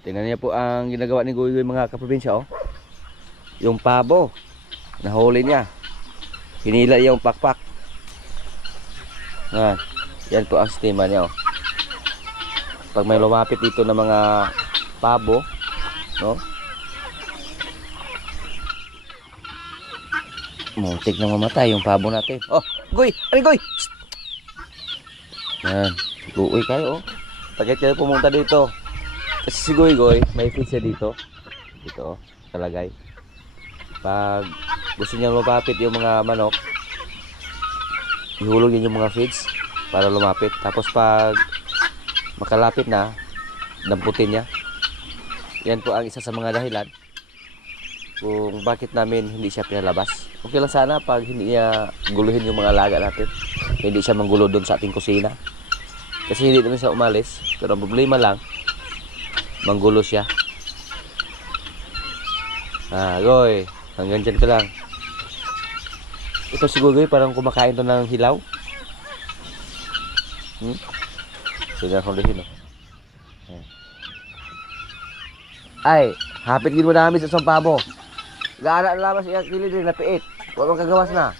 Tingnan niya po ang ginagawa ni Goy Goy mga kaprobinsya, oh. Yung pabo, nahuli niya. Hinila yung pakpak. Yan po ang sistema niya, oh. Pag may lumapit dito ng mga pabo, no? Muntik na mamatay yung pabo natin. Oh, Goy! Ano Goy? Shhh! Yan. Uy kayo, oh. Takit kayo pumunta dito. Kasi si Goy Goy, may feeds siya dito. Dito, oh. Talagay. Pag gusto niya lumapit yung mga manok, ihulog yun yung mga feeds para lumapit. Tapos pag makalapit na, damputin niya. Yan po ang isa sa mga dahilan kung bakit namin hindi siya pinalabas. Okay lang sana pag hindi niya guluhin yung mga alaga natin. Hindi siya manggulo doon sa ating kusina. Kasi hindi naman siya umalis. Pero ang problema lang, manggulo siya. Goy, hanggang dyan ka lang. Ito si Goy parang kumakain to ng hilaw. Sige akong lihin, oh. Ay, hapit din mo namin sa isang pabo. Gaana na lamang siya kilid rin, napiit. Huwag mong kagawas na.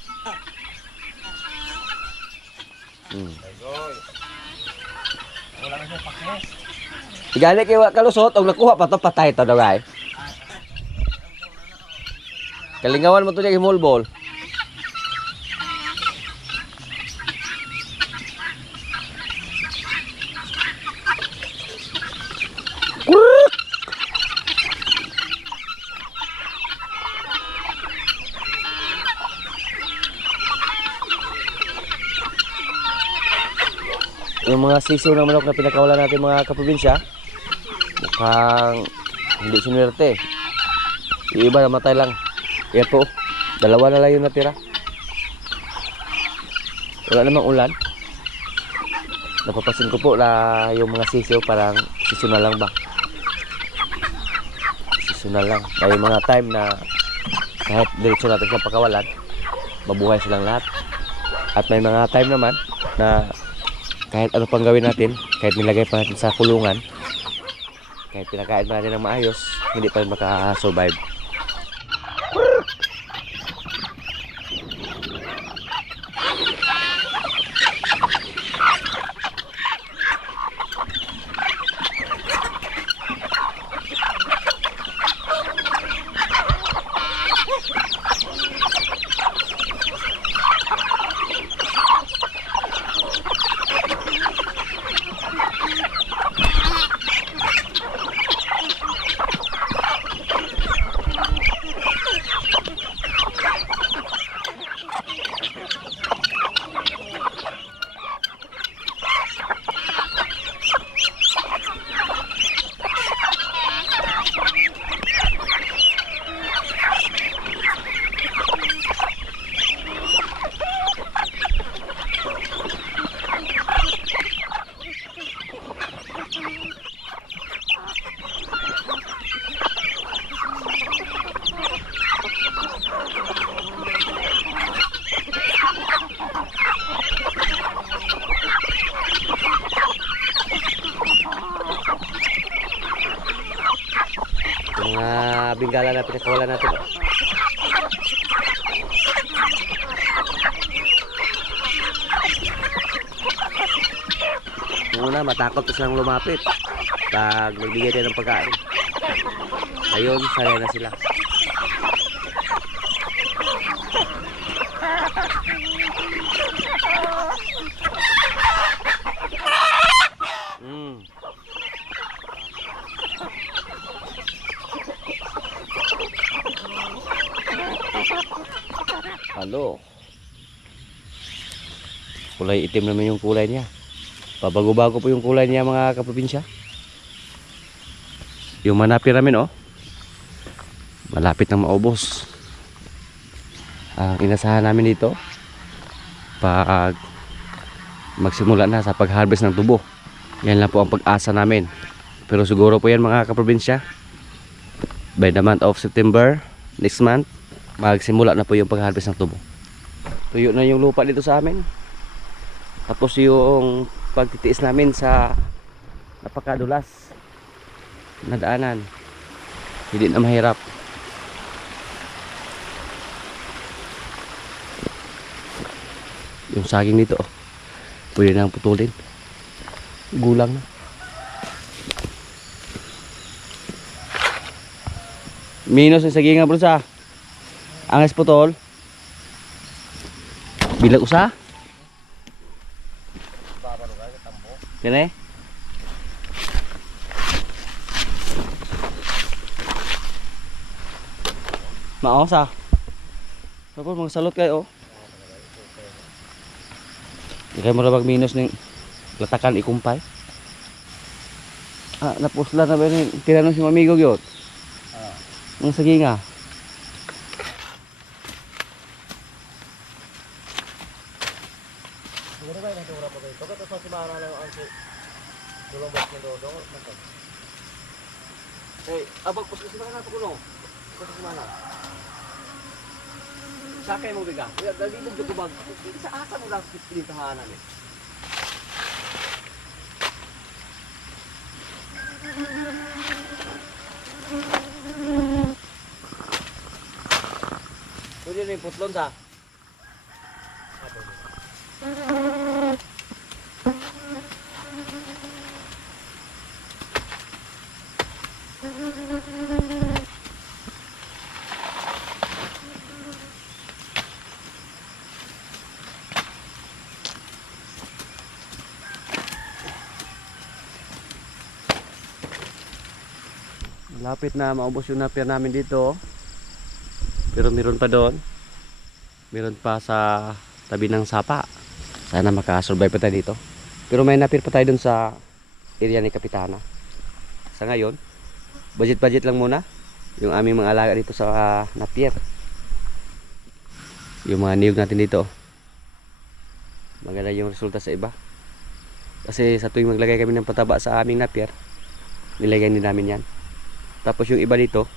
Wala na siya pakis. Igani kayo kalusot, o nakuha pa to, patay to daw ay. Kalingawan mo to niya himulbol. Yung mga sisiw ng manok na pinakawalan natin mga kaprobinsya, mukhang hindi sinwerte. Yung iba namatay lang. Yan po, dalawa na lang yung natira. Wala namang ulan. Napapasin ko po na yung mga sisiw parang seasonal lang ba. Seasonal lang. May mga time na kahit diretso natin sa pakawalan, mabuhay silang lahat. At may mga time naman na kahit ano pang gawin natin, kahit nilagay pa natin sa kulungan, kahit pinakain pa natin ng maayos, hindi pa rin makasurvive. Mga bingala na pinakawalan natin. Muna matakot pa silang lumapit pag magbigay tayo ng pagkain. Ayun, saya na sila. Halo. Kulay itim naman yung kulay niya. Pabago-bago po yung kulay niya mga kaprobinsya. Yung manapi namin, oh, malapit nang maubos. Ang inasahan namin dito pag magsimula na sa pag-harvest ng tubo. Yan lang po ang pag-asa namin. Pero siguro po yan mga kaprobinsya, by the month of September next month, magsimula na po yung pag-harvest ng tubo. Tuyo na yung lupa dito sa amin. Tapos yung pagtitiis namin sa napakadulas. na daanan. Hindi na mahirap. Yung saging dito, oh, pwede nang putulin. Gulang na. Minus yung saging nga bro sa angas putol. Bilang usa. Kene? Maos ah. Tapos magsalot kayo oh. Di kayo marabag minus ng latakan ikumpay. Ah, napusla na ba yun? Tinanong si mamigo yun. Ang saging ah. Eh, abag pus kasi mana to kuno. Pus mana. Sakay mo biga. Ya dali mo jud bag. Sa asa mo lang pinitahanan eh. Pwede na yung putlon sa. Malapit na maubos yung napier namin dito. Pero meron pa doon. Meron pa sa tabi ng sapa. Sana makasurvive pa tayo dito. Pero may napier pa tayo doon sa area ni Kapitana. Sa ngayon, budget lang muna. Yung aming mga alaga dito sa napier. Yung mga niyog natin dito. Maganda yung resulta sa iba. Kasi sa tuwing maglagay kami ng pataba sa aming napier, nilagyan din namin yan. Tapos yung iba dito,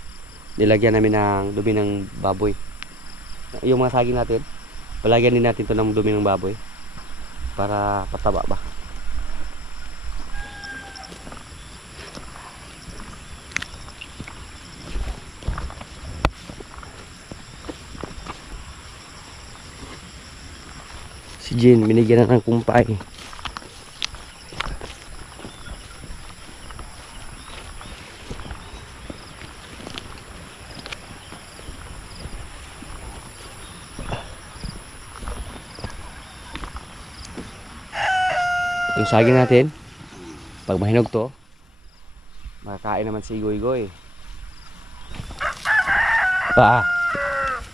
nilagyan namin ng dumi ng baboy. Yung mga saging natin, palagyan din natin to ng dumi ng baboy para pataba ba. Si Jin, binigyan na ng kumpay. Yung saging natin, pag mahinog to, makakain naman si Goy-Goy.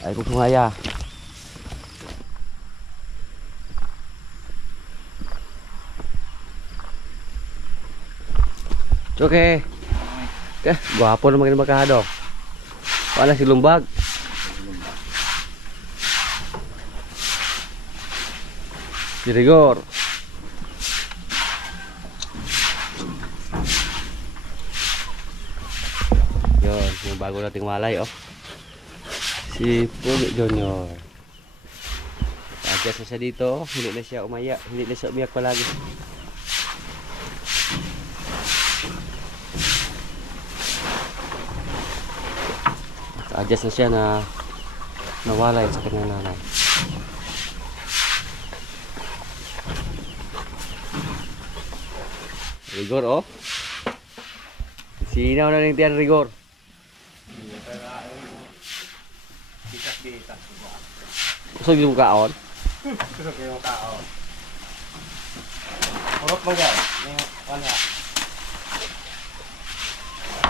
Ay kukungaya. Okay. Guwapo naman yung magkahado. Wala si Lumbag. Si Rigor. Yun, yung bago nating malay oh. Si Pugi Junior. Adjust na siya dito. Hindi na siya umaya. Hindi na siya umiyak palagi. Adjust na siya na nawalay sa kanyang nanay. Rigor oh. Sinaw na rin tiyan Rigor. Gusto yung kaon? Gusto yung kaon. Urok mo dyan. Wala.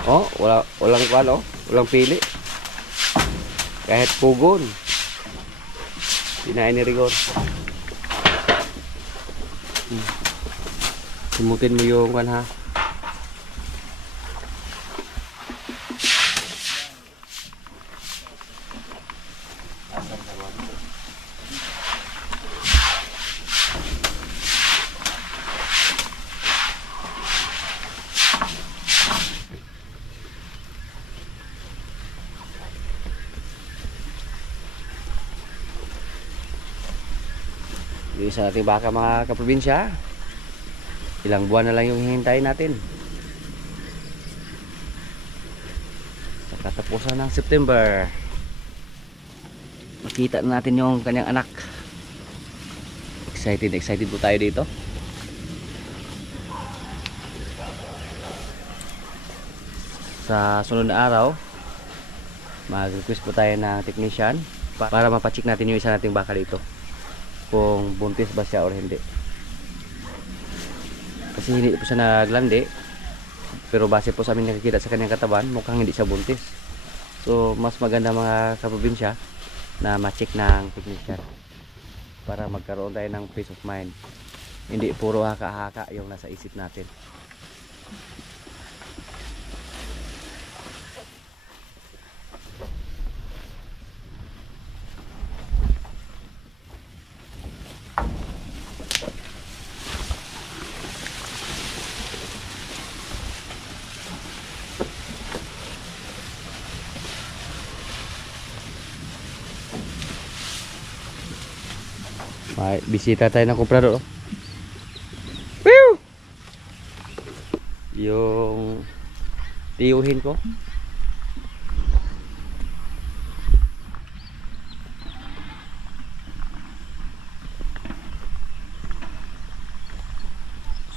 Oh, walang kuan oh. Walang pili. Kahit pugon. Sinain ni Rigor. Simutin mo yung kuan ha. Yung isa nating baka mga kaprobinsya, ilang buwan na lang yung hihintayin natin. katapusan ng September. Makita na natin yung kanyang anak. Excited po tayo dito. Sa sunod na araw, mag-request po tayo ng technician para mapacheck natin yung isa nating baka dito, kung buntis ba siya or hindi. Kasi hindi po siya naglandi, pero base po sa amin nakikita sa kanyang katawan, mukhang hindi siya buntis. So mas maganda mga kaprobinsya na ma-check ng technician para magkaroon tayo ng peace of mind. Hindi puro haka-haka yung nasa isip natin. May bisita tayo ng komprador. Woo! Yung tiyuhin ko.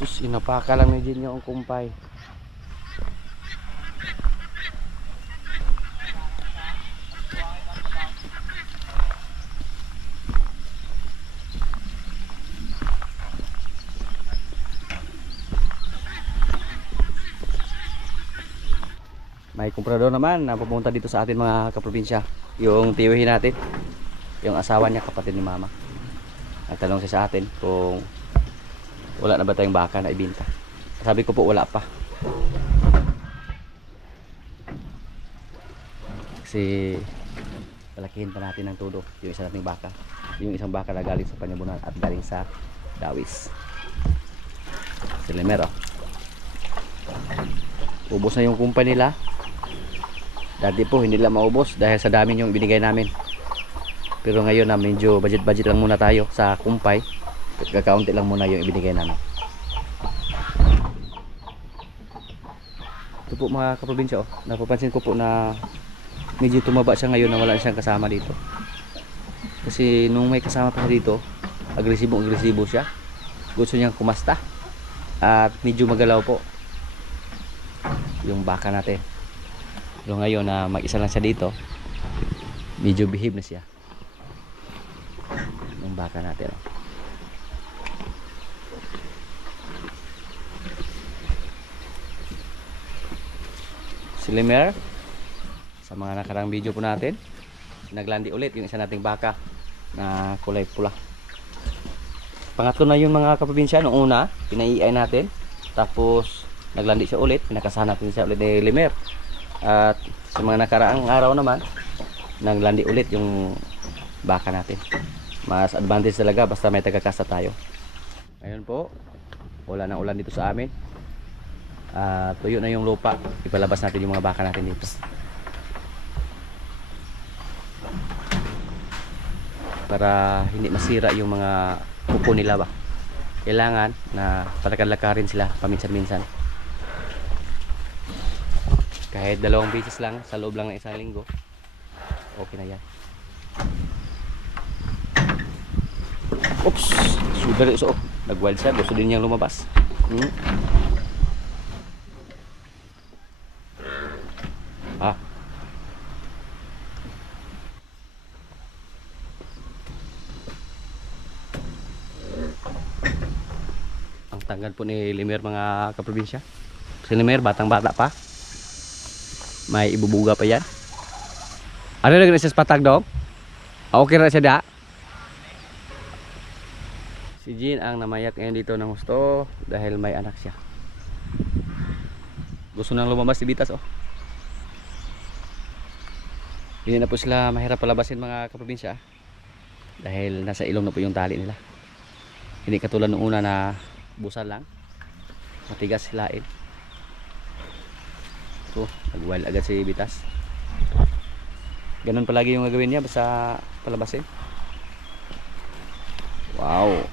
Sus, inapaka lang ni Jin yung kumpay. May komprador naman na pupunta dito sa atin mga kaprobinsya. Yung tiyuhin natin, yung asawa niya, kapatid ni mama. Nagtanong siya sa atin kung wala na ba tayong baka na ibinta. Sabi ko po wala pa. Kasi palakihin pa natin ng todo yung isa nating baka. Yung isang baka na galing sa Panyabunan at galing sa Dawis. Silimero. Ubos na yung kumpay nila. Dati po hindi lang maubos dahil sa dami yung binigay namin. Pero ngayon na medyo budget lang muna tayo sa kumpay. Kakaunti lang muna yung ibinigay namin. Ito po mga kaprobinsya, oh. Napapansin ko po na medyo tumaba siya ngayon na wala siyang kasama dito. Kasi nung may kasama pa siya dito, agresibo siya. Gusto niyang kumasta. At medyo magalaw po yung baka natin. Pero ngayon na mag-isa lang siya dito, medyo behave na siya yung baka natin, oh. Si Limer, sa mga nakarang video po natin, naglandi ulit yung isa nating baka na kulay pula. Pangatlo na yun mga kaprobinsya. Noong una, pinaiay natin, tapos naglandi siya ulit, pinakasahan natin siya ulit ni Limer. At sa mga nakaraang araw naman, naglandi ulit yung baka natin. Mas advantage talaga basta may tagakasa tayo. Ngayon po, wala nang ulan dito sa amin. Tuyo na yung lupa. Ipalabas natin yung mga baka natin dito. Para hindi masira yung mga kuko nila ba. Kailangan na palakad-lakarin sila paminsan-minsan. Kahit 2 beses lang sa loob lang ng isang linggo, okay na yan. Oops! Sugar iso. Nag-wild siya. Gusto din niyang lumabas. Ang tanggal po ni Limer mga kaprobinsya. Si Limer, batang-bata pa. May ibubuga pa yan. Ano na ganun siya patag daw? Okay na siya da? Si Jean ang namayak ngayon dito ng gusto dahil may anak siya. Gusto nang lumabas si Bitas, oh. Hindi na po sila mahirap palabasin mga kaprobinsya dahil nasa ilong na po yung tali nila. Hindi katulad nung una na busal lang, matigas hilain. So, nag-wild agad si Bitas. Ganun palagi yung gagawin niya basta palabasin. Wow.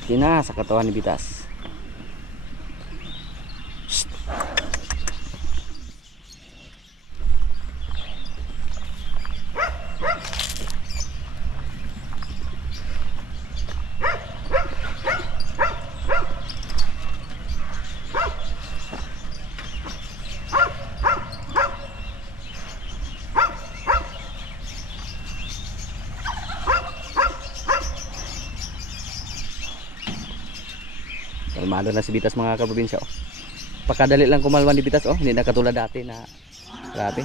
Laki na sa katawan ni Bitas. Shhh. Kalmado na si Bitas mga kaprobinsya. Oh. Pagkadali lang kumalma ni Bitas. Oh. Hindi na katulad dati na grabe.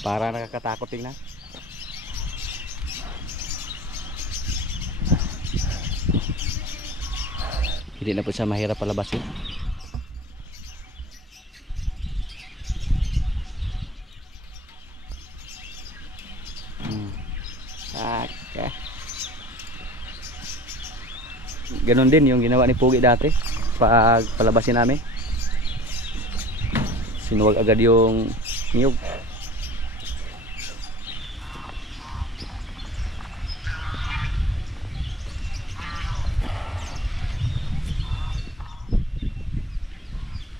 Para nakakatakot tingnan. Hindi na po siya mahirap palabasin. Okay. Ganon din yung ginawa ni Pugi dati pag palabasin namin. Sinuwag agad yung niyog.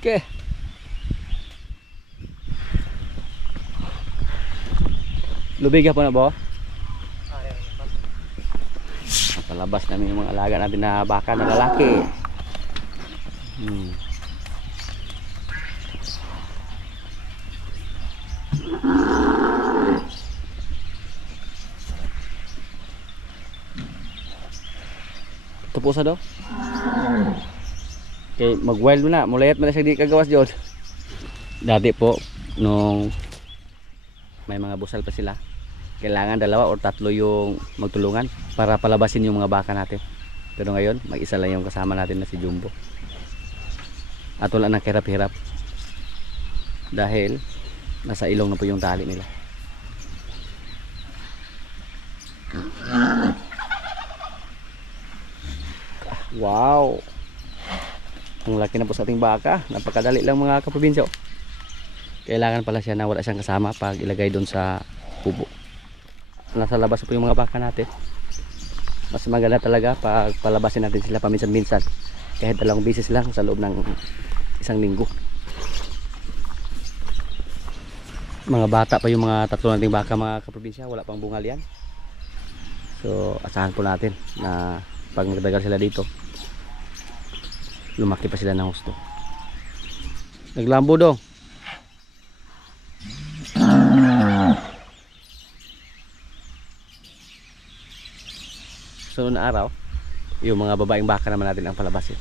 Okay. Lubig po na ba? Palabas namin yung mga alaga natin na baka na lalaki. Ito po sa do. Okay, mag-wild mo na. Mulayat mo na siya di kagawas dyan. Dati po, nung may mga busal pa sila, kailangan 2 o 3 yung magtulungan para palabasin yung mga baka natin. Pero ngayon, mag-isa lang yung kasama natin na si Jumbo. At wala nang hirap-hirap. Dahil nasa ilong na po yung tali nila. Wow! Ang laki na po sa ating baka. Napakadali lang mga kaprobinsya. Kailangan pala siya na wala siyang kasama pag ilagay doon sa kubo. Nasa labas po yung mga baka natin. Mas maganda talaga pag palabasin natin sila paminsan-minsan, kahit 2 beses lang sa loob ng 1 linggo. Mga bata pa yung mga 3 nating baka mga kaprobinsya, wala pang bungal yan. So asahan po natin na pag nagdagal sila dito, lumaki pa sila ng gusto. Naglambo dong. Sunod na araw, yung mga babaeng baka naman natin ang palabasin.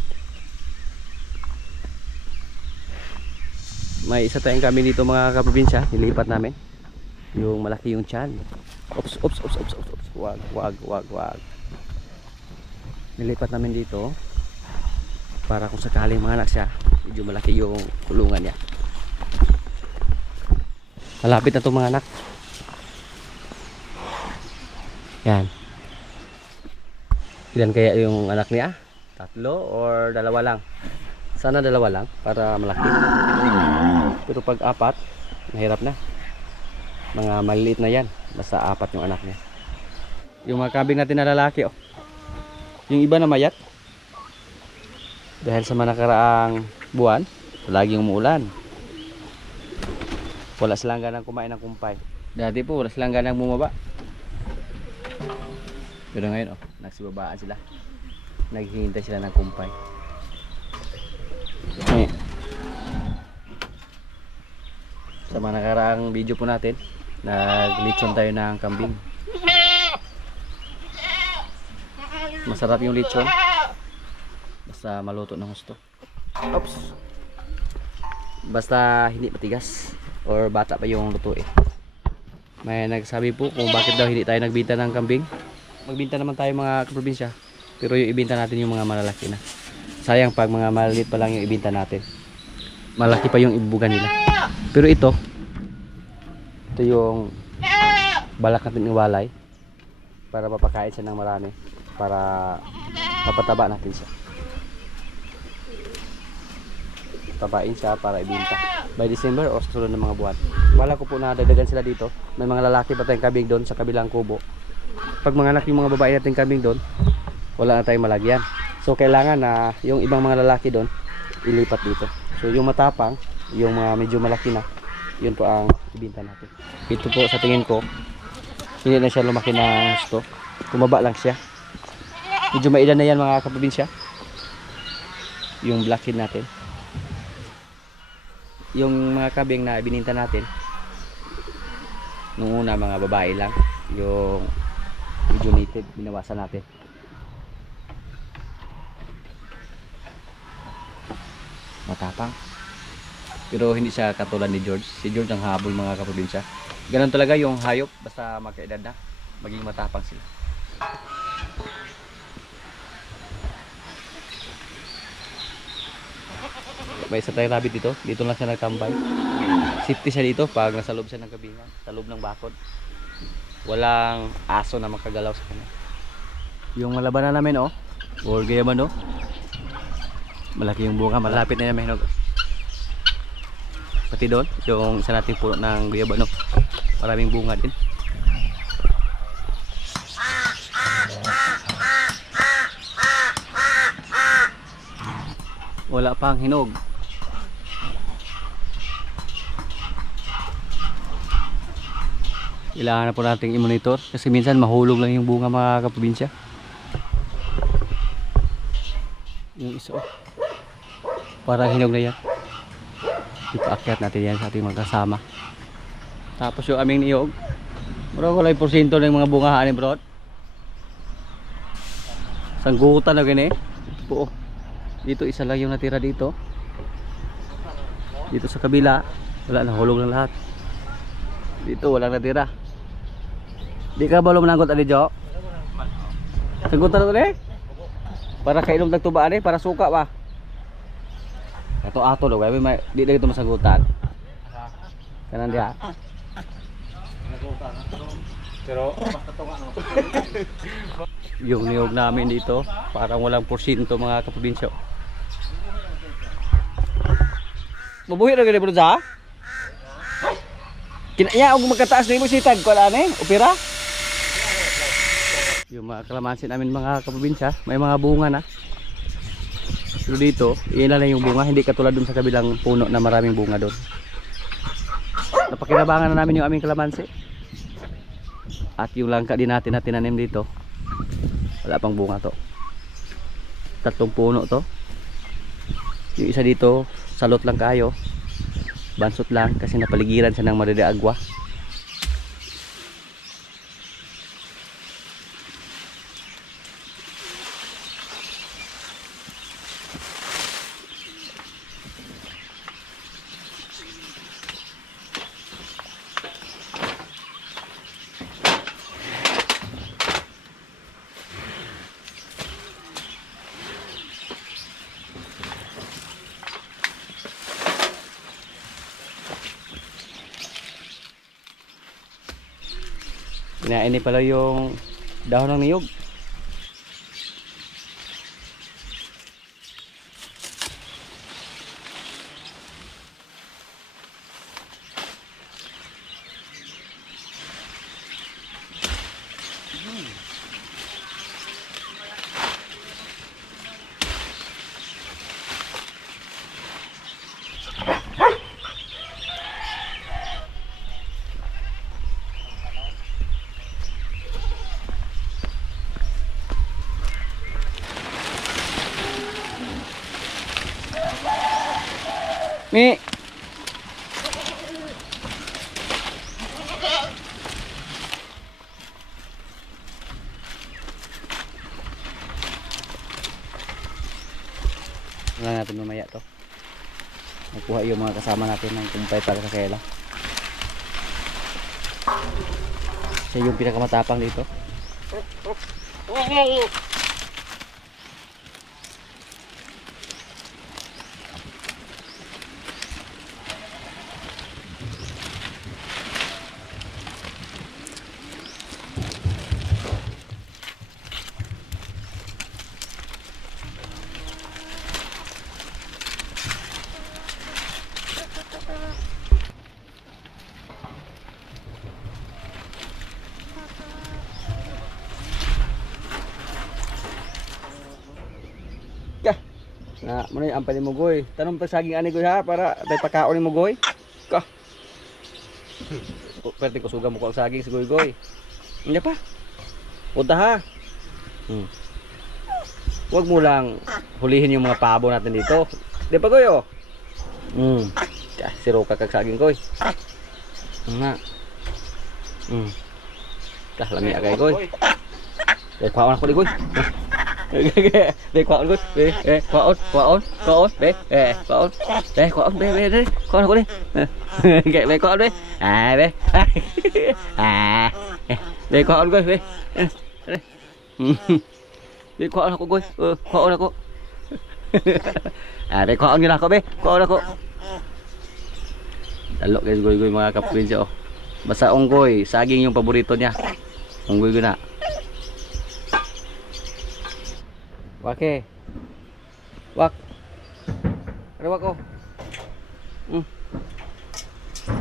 May isa tayong kami dito mga kaprobinsya, nilipat namin. Yung malaki yung tiyan. Ops. Wag. Nilipat namin dito para kung sakaling mga anak siya, medyo malaki yung kulungan niya. Malapit na itong mga anak. Yan. Ilan kaya yung anak niya? 3 or 2 lang? Sana 2 lang para malaki. Pero pag 4, mahirap na. Mga maliliit na yan. Basta 4 yung anak niya. Yung mga kambing natin na lalaki, oh. Yung iba na mayat. Dahil sa mga nakaraang buwan, laging umuulan. Wala silang ganang kumain ng kumpay. Dati po, wala silang ganang bumaba. Pero ngayon, oh, nagsibabaan sila. Naghihintay sila ng kumpay. Okay. Sa mga nakaraang video po natin, naglitsyon tayo ng kambing. Masarap yung litsyon. Basta maluto ng gusto. Oops. Basta hindi matigas or bata pa yung lutuin. May nagsabi po kung bakit daw hindi tayo nagbinta ng kambing. Magbinta naman tayo mga kaprobinsya, pero yung ibinta natin yung mga malalaki na. Sayang pag mga maliliit pa lang yung ibinta natin, malaki pa yung ibubugan nila. Pero ito yung balak natin iwalay para mapakain siya ng marami, para mapataba natin siya, tabain siya para ibinta by December o sa sunod ng mga buwan. Wala ko po na dagdagan sila dito. May mga lalaki pa tayong kambing doon sa kabilang kubo. Pag mga anak yung mga babae natin kambing doon, wala na tayong malagyan. So kailangan na yung ibang mga lalaki doon ilipat dito. So yung matapang, yung mga medyo malaki na, yun po ang ibinta natin. Ito po sa tingin ko, hindi na siya lumaki ng gusto. Tumaba lang siya. Medyo mailan na yan mga kaprobinsya. Yung blackhead natin. Yung mga kabing na bininta natin, nung una mga babae lang. Yung medyo native, binawasan natin. Matapang. Pero hindi siya katulad ni George. Si George ang habol mga kaprobinsya. Ganun talaga yung hayop, basta magkaedad na, maging matapang sila. May isa tayong rabbit dito. Dito lang siya nagtambay. Safety siya dito pag nasa loob siya ng kabingan, sa loob ng bakod. Walang aso na makagalaw sa kanya. Yung malabanan namin oh, or gayaman oh, malaki yung bunga, malapit na yung mahinog. Pati doon, yung isa nating puno ng guyaba no, maraming bunga din. Wala pang hinog. Kailangan na po nating i-monitor kasi minsan mahulog lang yung bunga mga kaprobinsya. Yung isa oh, parang hinog na yan. Ipaakyat natin yan sa ating mga kasama. Tapos yung aming niyog, bro, wala yung porsyento ng mga bungahan bro. Sanggutan na gani po. Dito isa lang yung natira dito. Dito sa kabila wala na, hulog lang lahat. Dito walang natira. Di ka ba lumananggot ali Jo? Sanggutan na rin? Para kainom tagtubaan eh, para suka ba? Ito ato daw, di na ito masagutan. Kanan dia. Pero basta to ano. Yung niyog namin dito, parang walang porsyento mga kaprobinsya. Mabuhi na gani bro za? Kinaya og magkataas na mo sitag ko ala ni, opera. Yung mga kalamansi namin mga kaprobinsya, may mga bunga na. Pero dito, iyan na lang yung bunga, hindi katulad dun sa kabilang puno na maraming bunga doon. Napakinabangan na namin yung aming kalamansi. At yung langka din natin na tinanim dito, wala pang bunga to. 3 puno to. Yung isa dito, salot lang kayo. Bansot lang kasi napaligiran siya ng madadaagwa. Ini pala yung dahon ng niyog. Mi. Tingnan natin mamaya to. Nakuha yung mga kasama natin ng kumpay para sa kela. Siya yung pinakamatapang dito. Na mo ni ampay mo goy. Tanong pa saging ani goy ha para tay pakaon ni mo goy. Ka. Pwede ko suga mo ko ang saging si goy goy. Hindi pa. Punta ha. Huwag mo lang hulihin yung mga pabo natin dito. Di pa goy oh. Siro ka kag saging goy. Nga. Lami agay goy. Dai kwaon ako di goy. Dai kwaon goy. Kwaon. Kwaon. Be. Kwaon. Kwaon be. Kwaon ako di. Be kwaon be. Be. Be kwaon goy be. Be kwaon ako goy. Kwaon ako. Be kwaon nila ako be. Kwaon ako. Dalo guys goy mga kapwinsa oh. Basta unggoy, saging yung paborito niya. Unggoy ko na. Wake. Wak. Ano wak oh?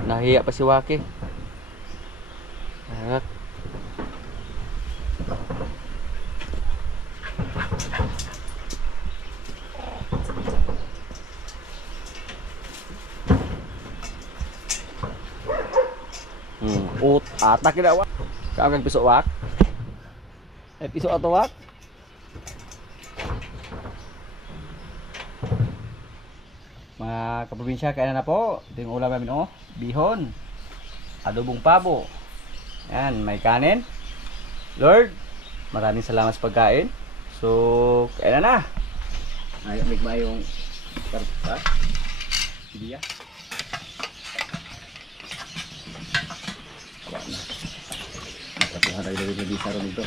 Nahiya pa si Wake. Wak. Atak kita wak. Kau kan pisau wak. Pisau atau wak? Mga kaprobinsya, kainan na po. Ito yung ulam namin oh. Bihon. Adobong pabo. Yan, may kanin. Lord, maraming salamat sa pagkain. So, kainan na. Ay, may yung karpa. Sibiya. Ada dari lebih saru itu.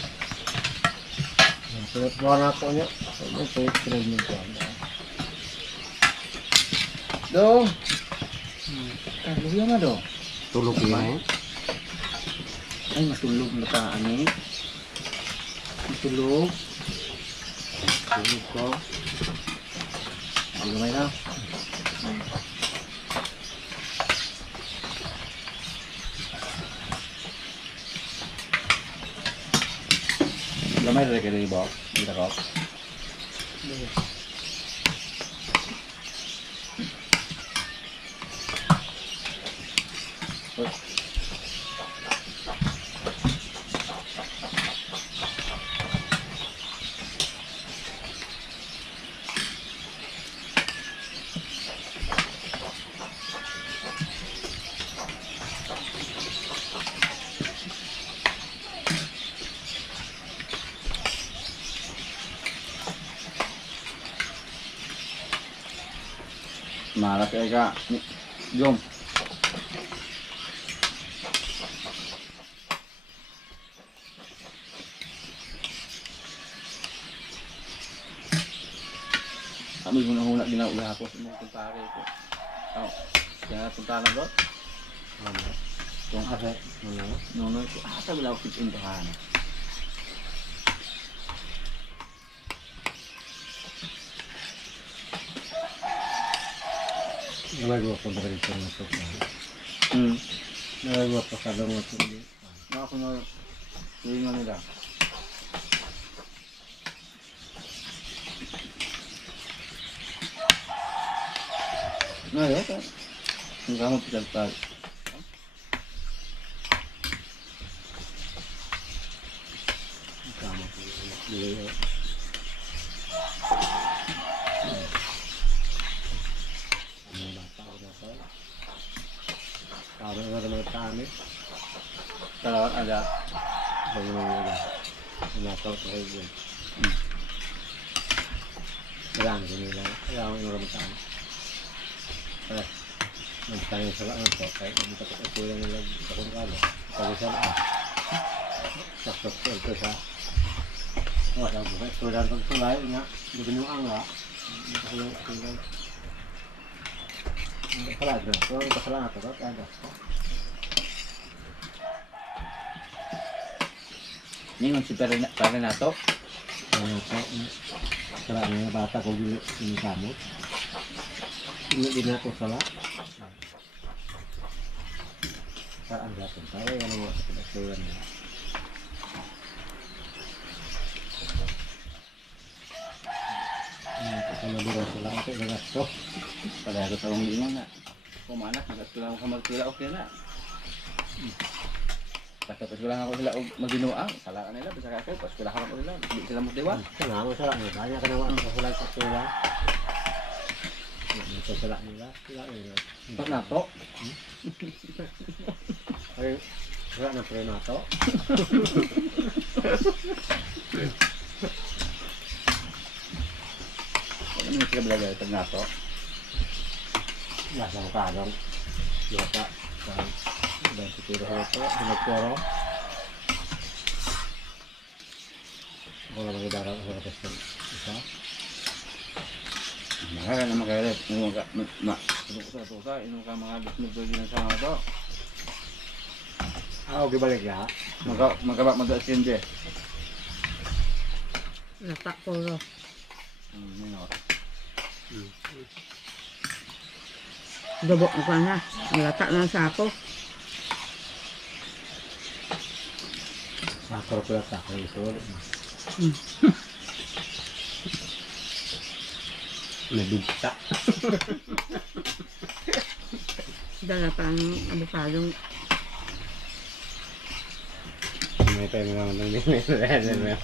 Sulit warna konya. Ini sulit keren itu. Dong. Lu yang ada? Tulog ini. Ay matulog na ta ani. Matulog. Tulog ko. Ano may na? Gamay rin kayo ba? Dito ko? Malas ya kak, jom. Kami huna-huna ginaulah ako sa mga kumpare ko. Oh, kaya punta na ba? Yung asa, nono ko asa wala ko pintahan. Nalagwa ko ba rin sa mga Nalagwa pa sa mga ito. Ako na tuwing nila. Ngayon, ang gamang pinagtag. Ang gamang pinagtag. Kalau ada kami, kalau ada bagaimana menatau terhubung, berang ini lah, yang orang kami, mencari salah apa, kayak kita ketemu yang lagi tahun kali, kalau salah, cakap itu sah, wah yang bukan sudah tentu lainnya, begini angga, kalau Kalah dong, kalau kesalahan atau apa ada? Ini masih Parenato. Salahnya bata kau dulu ini kamu. Ini dina aku salah. Tak ada pun saya yang mau kebetulan. Ini Ano dito sila kasi gasto. Pada ako tawang lingon na. Kung maanak, nagkatulang ka magtula, okay na. Basta paskulang ako sila maginuang. Sala ka nila, bisa ka ako, paskulang ako sila. Hindi sila motiwa. Kaya mo sila nila. Kanya ka naman sa sila sa sila. Ito sila nila. Sila nila. Ito na to. Ay, wala na pre na to. Ano yung sila balagay ito na to? Nasa makadong. Lupa. Dan siguro ito. Hinagpuro. Wala magdara sa resto. Isa. Mahal na magalit. Inom ka, tusa, inom ka mga bisnog ko din sa mga to. Ah, okay balik ya. Magkabak mag-asin di. Latak ko ro. Minor. Dubok ko na. Latak na sa ako. Sakro pula tak itu. Nagdugta. Dala pa ang abukadong May tayo mga nang